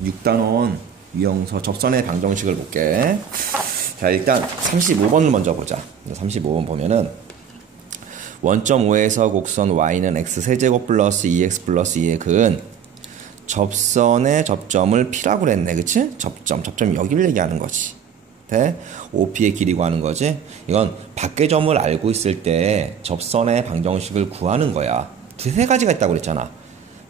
6단원 유형서 접선의 방정식을 볼게. 자, 일단 35번을 먼저 보자. 35번 보면은 원점 O에서 곡선 y는 x세제곱 플러스 2x 플러스 2의 근은 접선의 접점을 P라고 그랬네. 그치? 접점이 여기를 얘기하는 거지. 네? OP의 길이 구하는 거지. 이건 밖의 점을 알고 있을 때 접선의 방정식을 구하는 거야. 두세 가지가 있다고 그랬잖아.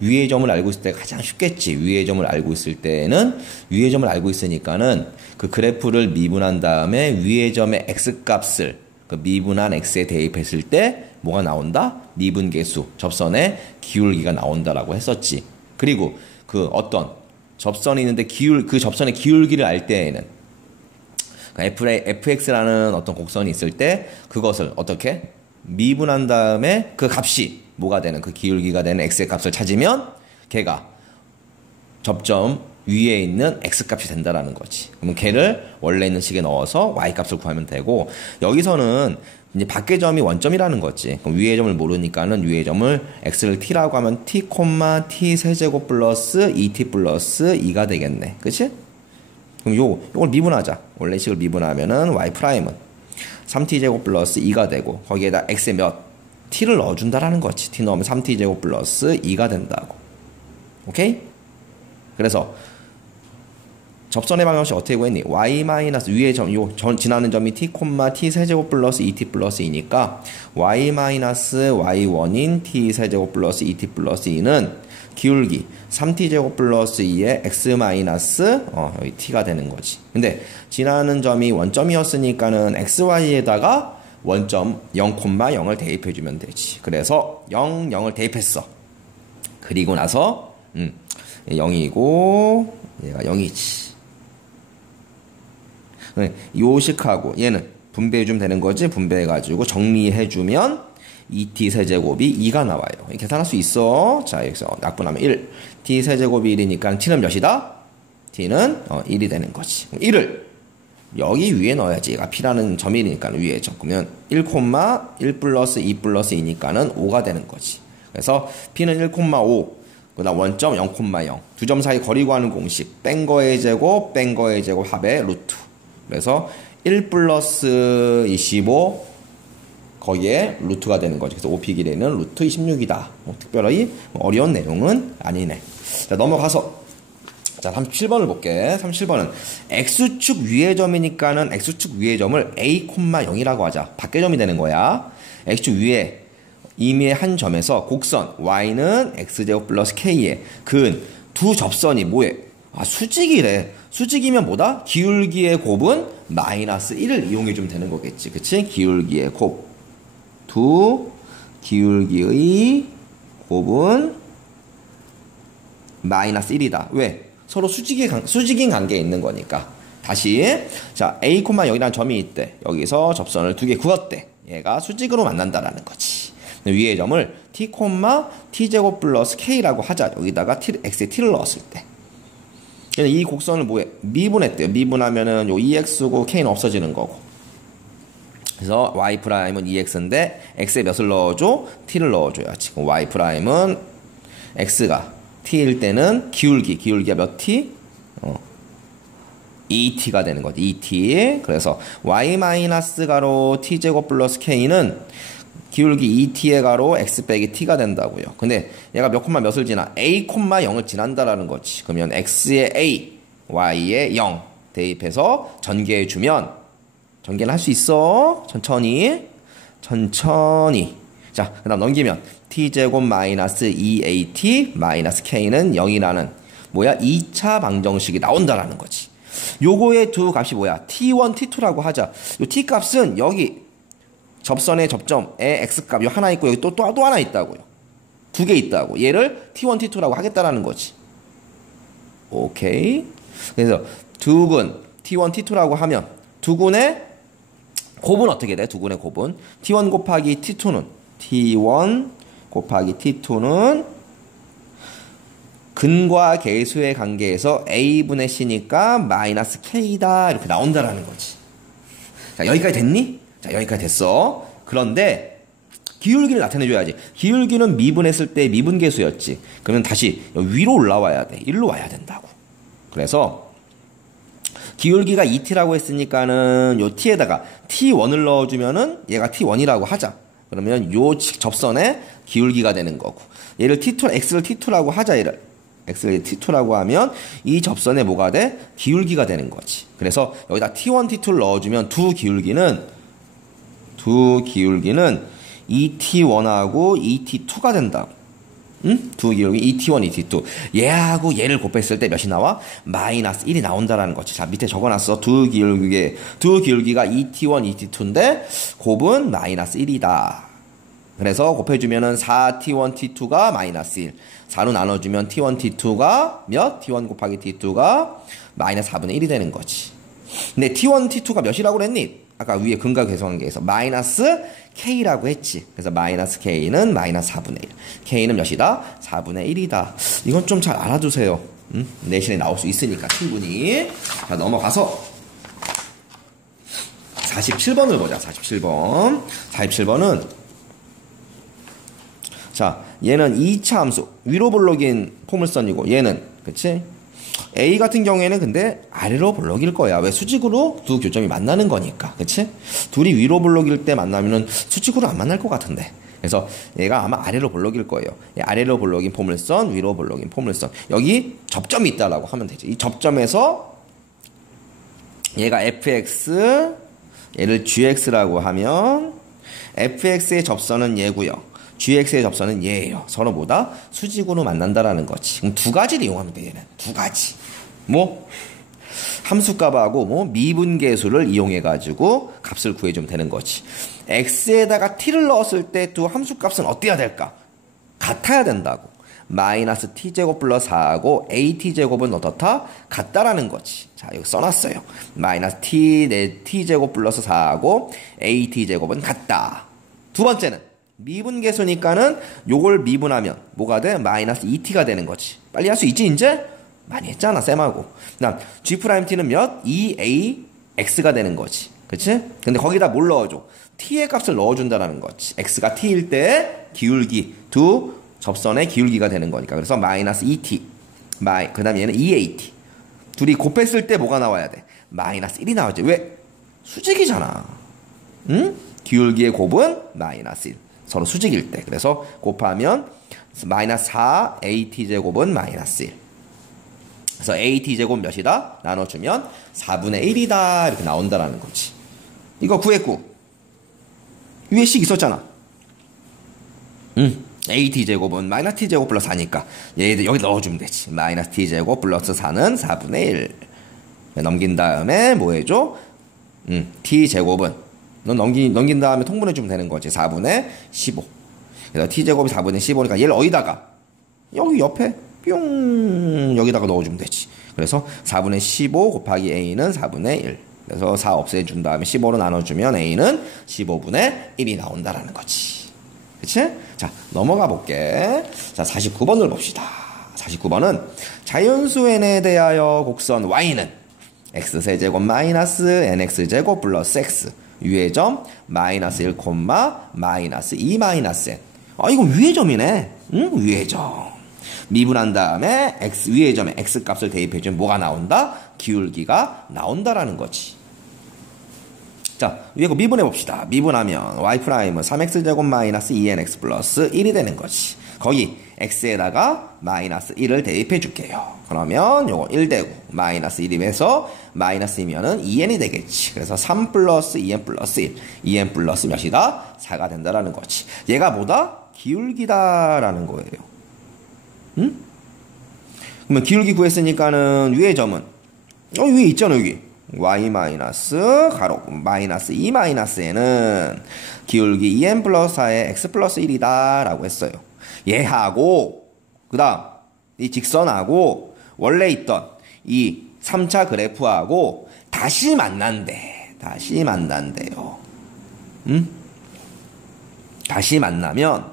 위의 점을 알고 있을 때 가장 쉽겠지. 위의 점을 알고 있을 때는 위의 점을 알고 있으니까는 그 그래프를 미분한 다음에 위의 점의 x값을 그 미분한 x에 대입했을 때 뭐가 나온다? 미분계수, 접선의 기울기가 나온다라고 했었지. 그리고 그 어떤 접선이 있는데 그 접선의 기울기를 알 때에는 fx라는 어떤 곡선이 있을 때 그것을 어떻게 미분한 다음에 그 값이 뭐가 되는 그 기울기가 되는 x의 값을 찾으면 걔가 접점 위에 있는 x값이 된다라는 거지. 그러면 걔를 원래 있는 식에 넣어서 y값을 구하면 되고, 여기서는 이제 밖의 점이 원점이라는 거지. 그럼 위의 점을 모르니까는 위의 점을 x를 t라고 하면 t, t 세제곱 플러스 2t 플러스 2가 되겠네. 그치? 그럼 요걸 미분하자. 원래 식을 미분하면은 y 프라임은 3t제곱 플러스 2가 되고, 거기에다 x에 몇? t를 넣어준다라는 거지. t 넣으면 3t제곱 플러스 2가 된다고. 오케이? 그래서 접선의 방정식 어떻게 구했니? y 마이너스 위의 점, 지나는 점이 t, t 세제곱 플러스 2t 플러스 2니까 y 마이너스 y1인 t 세제곱 플러스 2t 플러스 2는 기울기 3t제곱 플러스 2의 x 마이너스 여기 t가 되는 거지. 근데 지나는 점이 원점이었으니까는 xy에다가 원점 0,0을 대입해주면 되지. 그래서 0, 0을 대입했어. 그리고 나서 0이고 얘가 0이지. 요식하고 얘는 분배해주면 되는 거지. 분배해가지고 정리해주면 2t 세제곱이 2가 나와요. 계산할 수 있어. 자, 여기서 약분하면 1. t 세제곱이 1이니까 t는 몇이다? t는 1이 되는 거지. 1을 여기 위에 넣어야지. 얘가 P라는 점이니까 위에 점. 그러면 1, 플러스 2 플러스 2니까는 5가 되는 거지. 그래서 P는 1,5. 그다음 원점 0,0. 두 점 사이 거리 구하는 공식. 뺀 거의 제곱, 뺀 거의 제곱 합의 루트. 그래서 1 플러스 25 거기에 루트가 되는 거지. 그래서 OP 길이는 루트 26이다. 특별히 어려운 내용은 아니네. 자, 넘어가서 자, 37번을 볼게. 37번은 x축 위의 점이니까는 x축 위의 점을 a,0이라고 하자. 밖의 점이 되는 거야. x축 위에 임의의 한 점에서 곡선 y는 x제곱 플러스 k에 근 두 접선이 뭐해? 수직이래. 수직이면 뭐다? 기울기의 곱은 마이너스 1을 이용해주면 되는 거겠지. 그치? 기울기의 곱. 두 기울기의 곱은 마이너스 1이다. 왜? 서로 수직인 관계에 있는 거니까. 다시. 자, a, 여기라는 점이 있대. 여기서 접선을 두 개 그었대. 얘가 수직으로 만난다라는 거지. 위의 점을 t, t제곱 플러스 k라고 하자. 여기다가 x에 t를 넣었을 때. 이 곡선을 뭐해? 미분했대요. 미분하면은 요 2x고 k는 없어지는 거고. 그래서 y 프라임은 2x인데 x에 몇을 넣어줘? t를 넣어줘야지. 그럼 y 프라임은 x가 t일 때는 기울기가 몇 t? 2t가 되는 거지. 2t. 그래서 y 마이너스 가로 t제곱 플러스 k는 기울기 2t의 가로 x 빼기 t가 된다고요. 근데 얘가 몇을 지나? a, 0을 지난다라는 거지. 그러면 x에 a, y에 0 대입해서 전개해주면 전개는 할 수 있어. 천천히. 자, 그 다음 넘기면 t제곱 마이너스 2at 마이너스 k는 0이라는 뭐야? 2차 방정식이 나온다라는 거지. 요거의 두 값이 뭐야? t1, t2라고 하자. 요 t 값은 여기 접선의 접점에 x값 요 하나 있고 여기 또 하나 있다고요. 두 개 있다고. 얘를 t1, t2라고 하겠다라는 거지. 오케이. 그래서 두근 t1, t2라고 하면 두근의 곱은 어떻게 돼? 두근의 곱은 t1 곱하기 t2는 t1 곱하기 t2는 근과 계수의 관계에서 a분의 c니까 마이너스 k다 이렇게 나온다라는 거지. 자, 여기까지 됐니? 자, 여기까지 됐어. 그런데 기울기를 나타내줘야지. 기울기는 미분했을 때 미분계수였지. 그러면 다시 위로 올라와야 돼. 일로 와야 된다고. 그래서 기울기가 2t라고 했으니까는 요 t에다가 t1을 넣어주면은 얘가 t1이라고 하자. 그러면 요 접선의 기울기가 되는 거고, 얘를 t2, x를 t2라고 하자. 얘를 x를 t2라고 하면 이 접선에 뭐가 돼? 기울기가 되는 거지. 그래서 여기다 t1, t2를 넣어주면 두 기울기는 2t1하고 2t2가 된다고. 응? 두 기울기 2t1, 2t2. 얘하고 얘를 곱했을 때 몇이 나와? 마이너스 1이 나온다라는 거지. 자, 밑에 적어놨어. 두 기울기가 2t1, 2t2인데 곱은 마이너스 1이다. 그래서 곱해주면은 4t1, t2가 마이너스 1. 4로 나눠주면 t1, t2가 몇? t1 곱하기 t2가 마이너스 4분의 1이 되는 거지. 근데 t1, t2가 몇이라고 그랬니? 아까 위에 근각 계수한 게에서 마이너스 k라고 했지. 그래서 마이너스 k는 마이너스 4분의 1. k는 몇이다? 4분의 1이다. 이건 좀 잘 알아두세요. 내신에 나올 수 있으니까 충분히. 자, 넘어가서 47번을 보자. 47번. 47번은 자, 얘는 2차 함수 위로 볼록인 포물선이고, 얘는 그치? A 같은 경우에는 근데 아래로 볼록일 거야. 왜? 수직으로 두 교점이 만나는 거니까. 그치? 둘이 위로 볼록일 때 만나면은 수직으로 안 만날 것 같은데. 그래서 얘가 아마 아래로 볼록일 거예요. 아래로 볼록인 포물선, 위로 볼록인 포물선. 여기 접점이 있다라고 하면 되지. 이 접점에서 얘가 fx, 얘를 gx라고 하면 fx의 접선은 얘고요. gx의 접선은 얘예요. 서로 뭐다? 수직으로 만난다라는 거지. 그럼 두 가지를 이용하면 돼, 얘는. 두 가지. 뭐? 함수값하고 뭐 미분계수를 이용해가지고 값을 구해주면 되는 거지. x에다가 t를 넣었을 때 두 함수값은 어때야 될까? 같아야 된다고. 마이너스 t제곱 플러스 4하고 at제곱은 어떻다? 같다라는 거지. 자, 여기 써놨어요. 마이너스 t제곱 플러스 4하고 at제곱은 같다. 두 번째는 미분계수니까는 요걸 미분하면 뭐가 돼? 마이너스 2t가 되는 거지. 빨리 할 수 있지 이제? 많이 했잖아 쌤하고. 그다음 g't는 몇? 2ax가 되는 거지. 그치? 근데 거기다 뭘 넣어줘? t의 값을 넣어준다라는 거지. x가 t일 때 기울기, 두 접선의 기울기가 되는 거니까. 그래서 마이너스 2t. 그 다음 얘는 2at. 둘이 곱했을 때 뭐가 나와야 돼? 마이너스 1이 나오지. 왜? 수직이잖아. 응? 기울기의 곱은 마이너스 1. 서로 수직일 때. 그래서 곱하면 마이너스 4 at제곱은 마이너스 1. 그래서 at제곱 몇이다? 나눠주면 4분의 1이다. 이렇게 나온다라는 거지. 이거 구했고 위에 식 있었잖아. at제곱은 마이너스 t제곱 플러스 4니까 얘들 여기 넣어주면 되지. 마이너스 t제곱 플러스 4는 4분의 1. 넘긴 다음에 뭐 해줘? t제곱은 너 넘긴 다음에 통분해주면 되는 거지. 4분의 15. 그래서 t제곱이 4분의 15니까 얘를 어디다가? 여기 옆에 뿅 여기다가 넣어주면 되지. 그래서 4분의 15 곱하기 a는 4분의 1. 그래서 4 없애준 다음에 15로 나눠주면 a는 15분의 1이 나온다라는 거지. 그치? 자, 넘어가 볼게. 자, 49번을 봅시다. 49번은 자연수 n에 대하여 곡선 y는 x세제곱 마이너스 nx제곱 플러스 x 위의 점 마이너스 1, 마이너스 2 마이너스 n. 이거 위의 점이네. 응? 위의 점. 미분한 다음에 위의 점에 x 값을 대입해주면 뭐가 나온다? 기울기가 나온다라는 거지. 자, 위에 거 미분해 봅시다. 미분하면 y'은 3x제곱 마이너스 2nx 플러스 1이 되는 거지. 거기 x에다가 마이너스 1을 대입해 줄게요. 그러면 요거 1 되고 마이너스 1이면서 마이너스 2면은 2n이 되겠지. 그래서 3 플러스 2n 플러스 1. 2n 플러스 몇이다? 4가 된다라는 거지. 얘가 뭐다? 기울기다라는 거예요. 응? 그러면 기울기 구했으니까는 위의 점은 위에 있잖아 여기. y 마이너스 가로 마이너스 2 마이너스 n은 기울기 2n 플러스 4의 x 플러스 1이다 라고 했어요. 얘하고 그 다음 이 직선하고 원래 있던 이 3차 그래프하고 다시 만난대. 다시 만난대요. 응? 다시 만나면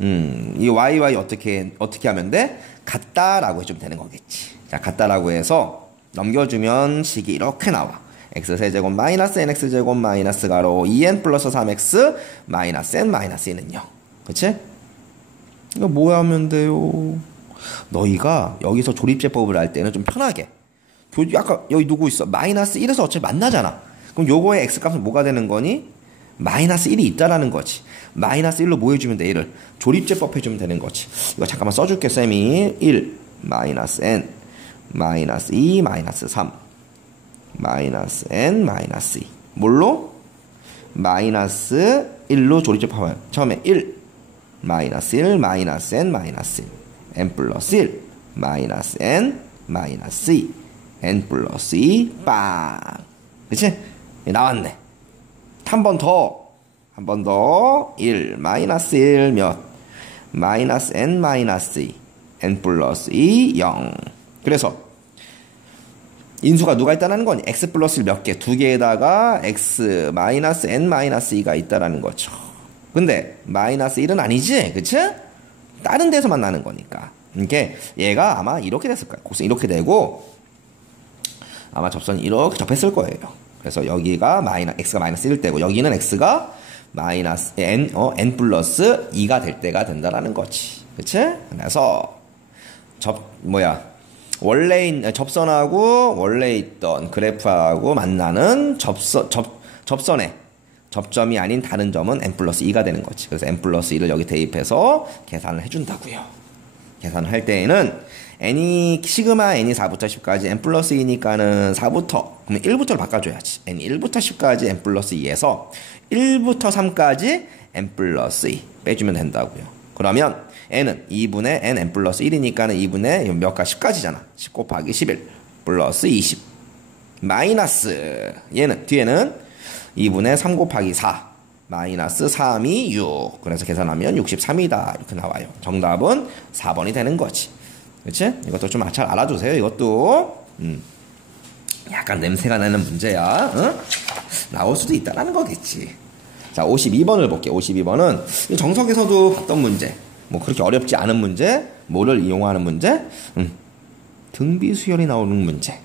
이 y 어떻게 하면 돼? 같다라고 해주면 되는 거겠지. 자, 같다라고 해서 넘겨주면 식이 이렇게 나와. x세제곱 마이너스 nx제곱 마이너스 가로 2n 플러스 3x 마이너스 n 마이너스 1은 0. 그치? 이거 뭐 하면 돼요? 너희가 여기서 조립제법을 할 때는 좀 편하게 아까 여기 누구 있어? 마이너스 1에서 어차피 만나잖아. 그럼 요거의 x값은 뭐가 되는 거니? 마이너스 1이 있다라는 거지. 마이너스 1로 뭐 해주면 돼? 1을 조립제법 해주면 되는 거지. 이거 잠깐만 써줄게 쌤이. 1 마이너스 n 마이너스 2 마이너스 3 마이너스 n 마이너스 2 뭘로? 마이너스 1로 조립제법. 처음에 1 마이너스 1 마이너스 n 마이너스 1 n 플러스 1 마이너스 n 마이너스 2 n 플러스 2 빵. 그치? 나왔네. 한 번 더 1 마이너스 1 몇? 마이너스 n 마이너스 2 n 플러스 2 0. 그래서 인수가 누가 있다는 거니? x 플러스 1 몇 개? 두 개에다가 x 마이너스 n 마이너스 2가 있다라는 거죠. 근데 마이너스 1은 아니지? 그치? 다른 데서 만나는 거니까. 이게 얘가 아마 이렇게 됐을 거야. 곡선 이렇게 되고 아마 접선이 이렇게 접했을 거예요. 그래서 여기가 x가 마이너스 1 때고 여기는 x가 마이너스 n 플러스 2가 될 때가 된다라는 거지. 그치? 그래서 접선하고 원래 있던 그래프하고 만나는 접선의 접점이 아닌 다른 점은 n 플러스 2가 되는 거지. 그래서 n 플러스 2를 여기 대입해서 계산을 해준다고요. 계산을 할 때에는 시그마 n이 4부터 10까지 n 플러스 2니까는 4부터 그러면 1부터를 바꿔줘야지. n이 1부터 10까지 n 플러스 2에서 1부터 3까지 n 플러스 2 빼주면 된다고요. 그러면 n은 2분의 n 플러스 1이니까는 2분의 몇가 10까지잖아. 10 곱하기 11 플러스 20 마이너스 얘는 뒤에는 2분의 3 곱하기 4 마이너스 3이 6. 그래서 계산하면 63이다. 이렇게 나와요. 정답은 4번이 되는 거지. 그치? 이것도 좀 잘 알아두세요. 이것도 약간 냄새가 나는 문제야. 응? 나올 수도 있다라는 거겠지. 자, 52번을 볼게요. 52번은 정석에서도 봤던 문제. 뭐 그렇게 어렵지 않은 문제. 뭐를 이용하는 문제? 등비 수열이 나오는 문제.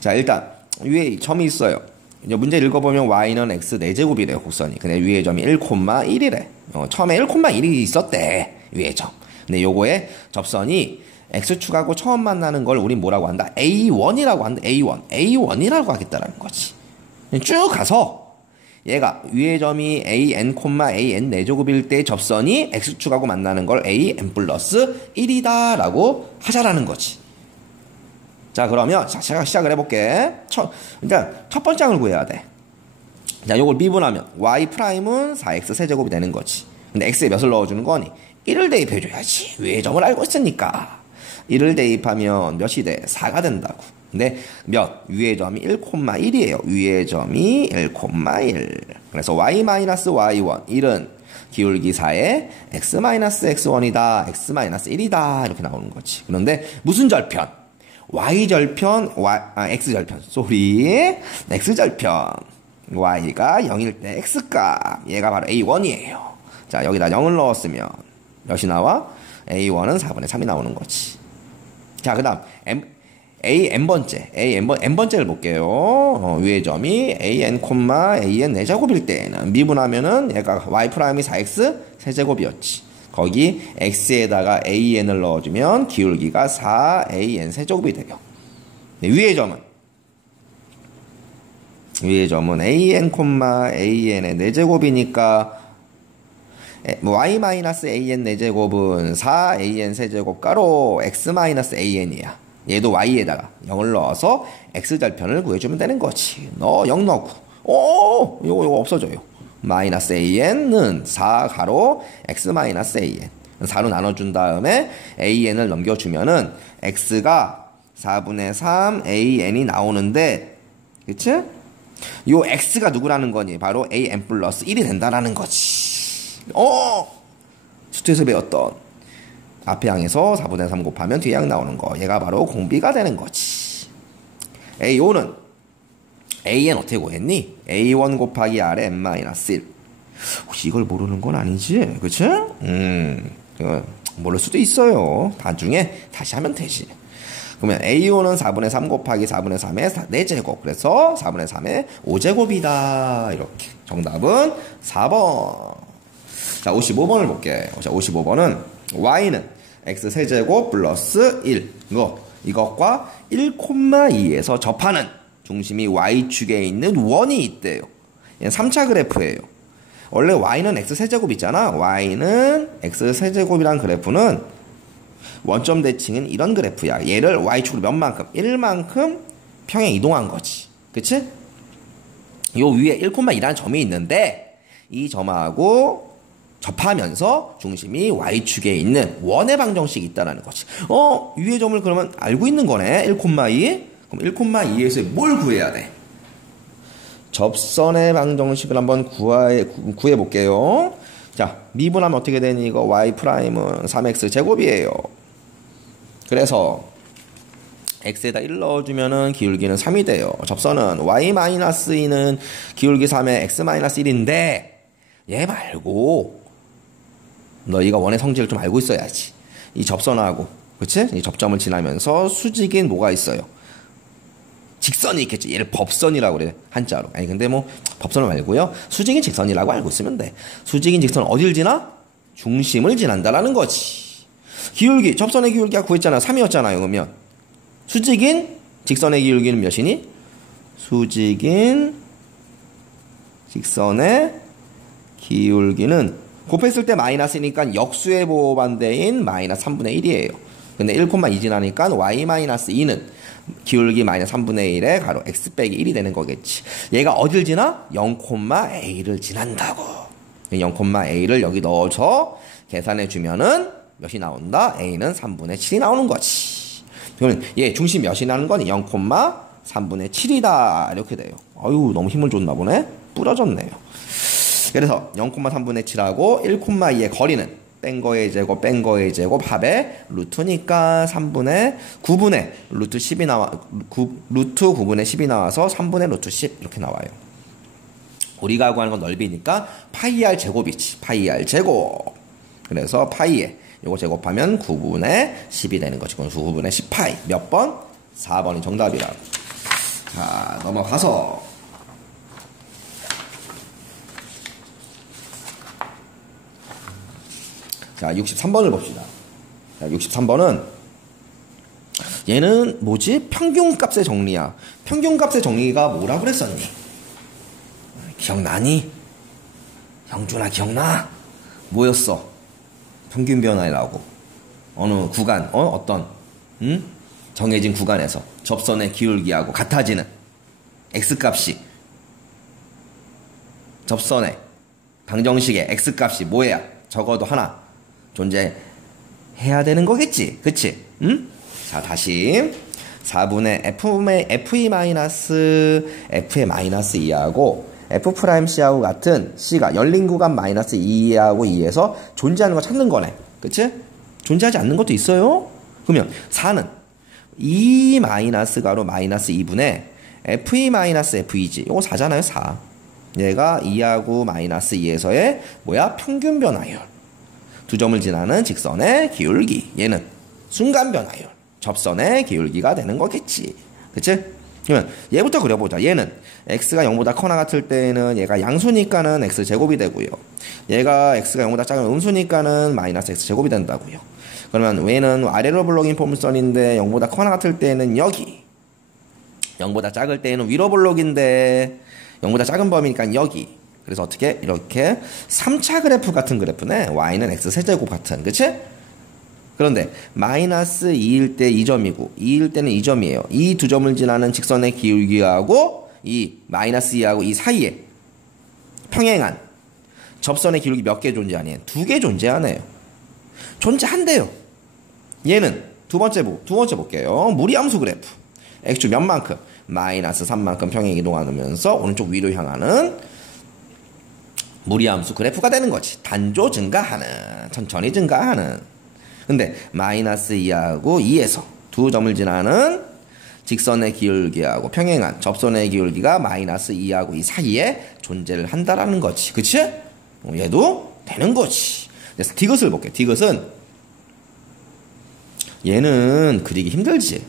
자, 일단 위에 점이 있어요. 이제 문제 읽어보면 y는 x 4제곱이래요. 곡선이. 근데 위에 점이 1,1이래. 처음에 1,1이 있었대. 위에 점. 근데 요거에 접선이 x축하고 처음 만나는 걸 우린 뭐라고 한다? A1이라고 한다. A1이라고 하겠다라는 거지. 쭉 가서 얘가 위에 점이 an, an 4제곱일 때 접선이 x축하고 만나는 걸 an 플러스 1이다 라고 하자라는 거지. 자, 그러면 제가 시작을 해볼게. 일단 첫 번째 항을 구해야 돼. 자, 요걸 미분하면 y'은 4x 세제곱이 되는 거지. 근데 x에 몇을 넣어주는 거니? 1을 대입해줘야지. 위의 점을 알고 있으니까. 1을 대입하면 몇이 돼? 4가 된다고. 근데 위의 점이 1,1이에요. 위의 점이 1,1. 그래서 y-y1 1은 기울기 4에 x-x1이다. x-1이다. 이렇게 나오는 거지. 그런데 무슨 절편? y절편, x절편. x절편. y가 0일 때 x값. 얘가 바로 a1이에요. 자, 여기다 0을 넣었으면 몇이 나와? a1은 4분의 3이 나오는 거지. 자, 그 다음 n번째를 볼게요. 위의 점이 an, an 4제곱일 때는 미분하면은 얘가 y''이 4x 세제곱이었지. 거기 x에다가 an을 넣어주면 기울기가 4an 세제곱이 돼요. 위의 점은 an, an의 4제곱이니까 y-an 4제곱은 4an 세제곱 가로 x-an이야. 얘도 y에다가 0을 넣어서 x절편을 구해주면 되는 거지. 0 넣고 요거 없어져요. 마이너스 an은 4 가로 x-an 4로 나눠준 다음에 an을 넘겨주면은 x가 4분의 3 an이 나오는데, 그치? 요 x가 누구라는 거니? 바로 an 플러스 1이 된다라는 거지. 수트에서 배웠던 앞에 항에서 4분의 3 곱하면 뒤에 항 나오는 거. 얘가 바로 공비가 되는 거지. a5는 an 어떻게 구했니? a1 곱하기 r에 n-1. 혹시 이걸 모르는 건 아니지? 그치? 모를 수도 있어요. 나중에 다시 하면 되지. 그러면 a5는 4분의 3 곱하기 4분의 3의 4제곱. 그래서 4분의 3의 5제곱이다. 이렇게. 정답은 4번. 자, 55번을 볼게. 자, 55번은 y는 x 세제곱 플러스 1 이것과 1,2에서 접하는 중심이 y축에 있는 원이 있대요. 얘는 3차 그래프예요. 원래 y는 x 세제곱 있잖아. y는 x 세제곱이란 그래프는 원점 대칭은 이런 그래프야. 얘를 y축으로 몇 만큼? 1만큼 평행 이동한 거지. 그치? 요 위에 1,2라는 점이 있는데 이 점하고 접하면서 중심이 y축에 있는 원의 방정식이 있다라는 거지. 위의 점을 그러면 알고 있는 거네. 1,2. 그럼 1,2에서 뭘 구해야 돼? 접선의 방정식을 한번 구해 볼게요. 자, 미분하면 어떻게 되니? 이거 y 프라임은 3x 제곱이에요. 그래서 x에다 1 넣어주면은 기울기는 3이 돼요. 접선은 y-2는 기울기 3에 x-1인데 얘 말고 너희가 원의 성질을 좀 알고 있어야지. 이 접선하고 그치? 이 접점을 지나면서 수직인 뭐가 있어요? 직선이 있겠지. 얘를 법선이라고 그래. 한자로. 아니 근데 뭐 법선을 말고요. 수직인 직선이라고 알고 있으면 돼. 수직인 직선은 어딜 지나? 중심을 지난다라는 거지. 기울기, 접선의 기울기가 구했잖아. 3이었잖아요. 그러면 수직인 직선의 기울기는 몇이니? 수직인 직선의 기울기는 곱했을 때 마이너스니까 역수의 보반대인 마이너스 3분의 1이에요. 근데 1,2 지나니까 y-2는 기울기 마이너스 3분의 1에 가로 x 빼기 1이 되는 거겠지. 얘가 어딜 지나? 0,a를 지난다고. 0,a를 여기 넣어서 계산해 주면은 몇이 나온다? a는 3분의 7이 나오는 거지. 그러면 얘 중심 몇이 나는 거니? 0,3분의 7이다. 이렇게 돼요. 아유, 너무 힘을 줬나 보네. 부러졌네요. 그래서 0,3분의 7하고 1,2의 거리는 뺀 거의 제곱 뺀 거의 제곱 합에 루트니까 3분의 9분의 루트 10이 루트 9분의 10이 나와서 3분의 루트 10 이렇게 나와요. 우리가 구하는 건 넓이니까 파이 r 제곱이지. 파이 r 제곱. 그래서 파이에 요거 제곱하면 9분의 10이 되는 거지. 9분의 10 파이. 몇 번? 4번이 정답이라고. 자, 넘어가서 자, 63번을 봅시다. 자, 63번은 얘는 뭐지? 평균값의 정리야. 평균값의 정리가 뭐라 그랬었니? 기억나니? 형준아 기억나? 뭐였어? 평균 변화라고. 어느 구간, 어떤 정해진 구간에서 접선의 기울기하고 같아지는 x값이 접선의 방정식의 x값이 뭐야? 적어도 하나 존재해야 되는 거겠지. 그치? 응? 자, 다시 4분의 f의 마이너스 f의 마이너스 2하고 f'C하고 같은 C가 열린 구간 마이너스 2하고 2에서 존재하는 거 찾는 거네. 그치? 존재하지 않는 것도 있어요. 그러면 4는 2 마이너스 가로 마이너스 2분의 f2 마이너스 f2지. 이거 4잖아요. 4. 얘가 2하고 마이너스 2에서의 뭐야? 평균 변화율. 두 점을 지나는 직선의 기울기. 얘는 순간 변화율. 접선의 기울기가 되는 거겠지. 그치? 그러면 얘부터 그려보자. 얘는 x가 0보다 커나 같을 때는 얘가 양수니까는 x제곱이 되고요. 얘가 x가 0보다 작으면 음수니까는 마이너스 x제곱이 된다고요. 그러면 얘는 아래로 블록인 포물선인데 0보다 커나 같을 때는 여기, 0보다 작을 때는 위로 블록인데 0보다 작은 범위니까 여기. 그래서 어떻게? 이렇게 3차 그래프 같은 그래프네. y는 x 세제곱 같은. 그치? 그런데 마이너스 2일 때 2점이고 2일 때는 2점이에요. 이 두 점을 지나는 직선의 기울기하고 이 마이너스 2하고 이 사이에 평행한 접선의 기울기 몇 개 존재하니? 2개 존재하네요. 존재한대요. 얘는 두 번째 볼게요. 무리함수 그래프. x축 몇 만큼? 마이너스 3만큼 평행 이동하면서 오른쪽 위로 향하는 무리함수 그래프가 되는 거지. 단조 증가하는, 천천히 증가하는. 근데 마이너스 2하고 2에서 두 점을 지나는 직선의 기울기하고 평행한 접선의 기울기가 마이너스 2하고 2 사이에 존재를 한다라는 거지. 그치? 얘도 되는 거지. 그래서 디귿을 볼게. 디귿은 얘는 그리기 힘들지.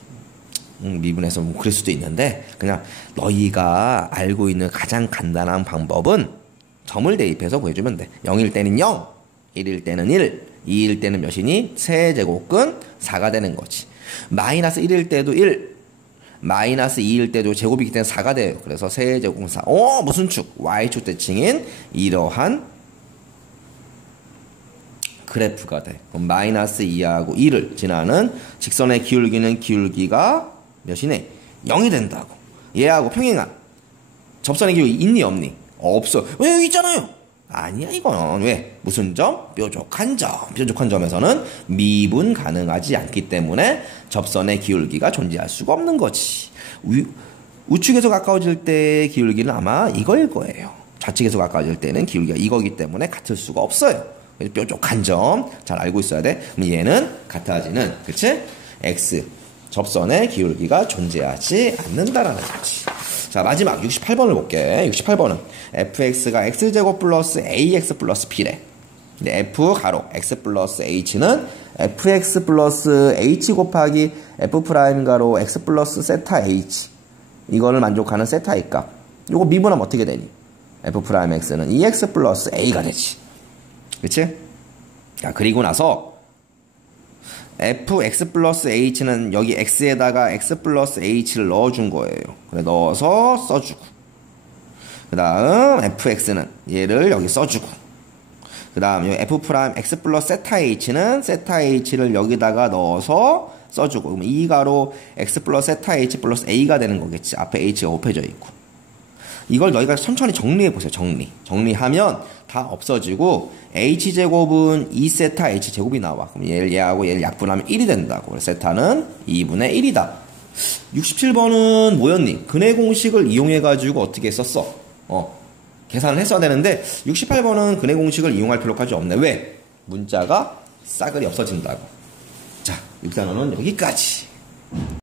미분해서 뭐 그럴 수도 있는데 그냥 너희가 알고 있는 가장 간단한 방법은 점을 대입해서 구해주면 돼. 0일 때는 0, 1일 때는 1, 2일 때는 몇이니? 세제곱근 4가 되는 거지. 마이너스 1일 때도 1, 마이너스 2일 때도 제곱이기 때문에 4가 돼요. 그래서 세제곱근 4. 무슨 축? Y축 대칭인 이러한 그래프가 돼. 그럼 마이너스 2하고 2를 지나는 직선의 기울기가 몇이네? 0이 된다고. 얘하고 평행한 접선의 기울기 있니 없니? 없어. 왜 여기 있잖아요. 아니야 이건. 왜? 무슨 점? 뾰족한 점. 뾰족한 점에서는 미분 가능하지 않기 때문에 접선의 기울기가 존재할 수가 없는 거지. 우측에서 가까워질 때 기울기는 아마 이거일 거예요. 좌측에서 가까워질 때는 기울기가 이거기 때문에 같을 수가 없어요. 뾰족한 점 잘 알고 있어야 돼. 그럼 얘는 같아지는, 그치? X 접선의 기울기가 존재하지 않는다라는 거지. 자, 마지막 68번을 볼게. 68번은 fx가 x제곱 플러스 ax 플러스 b래. 근데 f 가로 x 플러스 h는 fx 플러스 h 곱하기 f 프라임 가로 x 플러스 세타 h, 이거를 만족하는 세타의 값. 요거 미분하면 어떻게 되니? f 프라임 x는 2x 플러스 a가 되지. 그치? 자, 그리고 나서 fx 플러스 h는 여기 x에다가 x 플러스 h를 넣어준 거예요. 그래, 넣어서 써주고, 그 다음 fx는 얘를 여기 써주고, 그 다음 여기 f 프라임 x 플러스 세타 h는 세타 h를 여기다가 넣어서 써주고, 그럼 2가로 x 플러스 세타 h 플러스 a가 되는 거겠지. 앞에 h가 곱해져 있고. 이걸 너희가 천천히 정리해보세요. 정리하면 다 없어지고 h제곱은 2세타 h제곱이 나와. 그럼 얘하고 얘를 약분하면 1이 된다고. 세타는 2분의 1이다. 67번은 뭐였니? 근해 공식을 이용해가지고 어떻게 썼어? 계산을 했어야 되는데 68번은 근해 공식을 이용할 필요까지 없네. 왜? 문자가 싸그리 없어진다고. 자, 6단원은 여기까지.